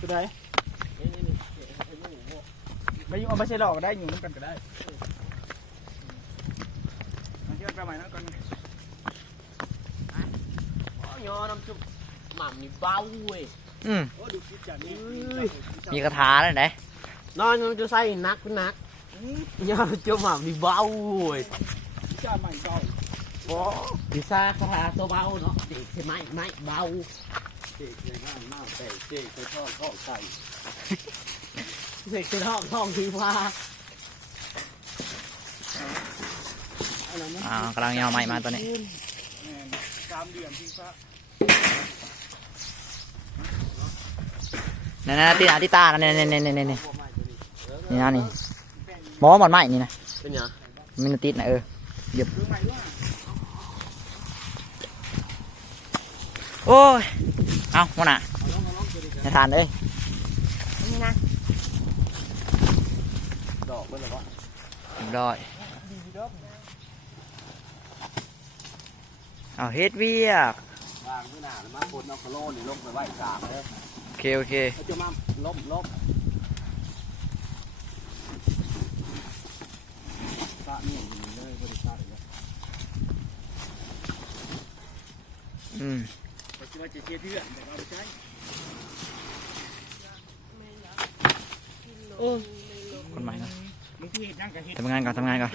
ตัวใดไม่ยุ่งเอาไม่ใช่หลอกก็ได้อยู่น้ำกันก็ได้มาเชื่อกันใหม่นะก่อนยอน้ำจุ่มหม่ำนี่เบาเว้ยมีกระทาเลยไหนนอนมันจะใส่นักยอจุ่มหม่ำนี่เบาเว้ยพิซซ่าใหม่เบาพิซซ่าคาราตัวเบาเนาะเด็กใช่ไหมไม่เบาเด็กในห้างหน้าแต่เด็กไปทอดข้าวไก่ เด็กจะท้องที่ว่ากำลังเอาไม้มาตัวนี้3 เดือนพิซซ่านั่นตีนาที่ตานั่นนี่นี่นะนี่หมอหมอนไม้นี่นะเป็นยังมินติดนะหยิบโอ้ยเอาหมดน่ะจะทานเลยนี่นะดอกเป็นหรอวะร้อยเอาเฮ็ดเวียกวางไม่นานมาคนเอาคโลนี่ลงไปไหว้สามเลยโอเคเขาจะมาล้มตะนี่เลยบริษัทเลยปัจจุบันจะเชี่ยเพื่อนแต่เราไม่ใช่คนใหม่นะมึงคือเห็นนั่งกับเห็นทำงานก่อน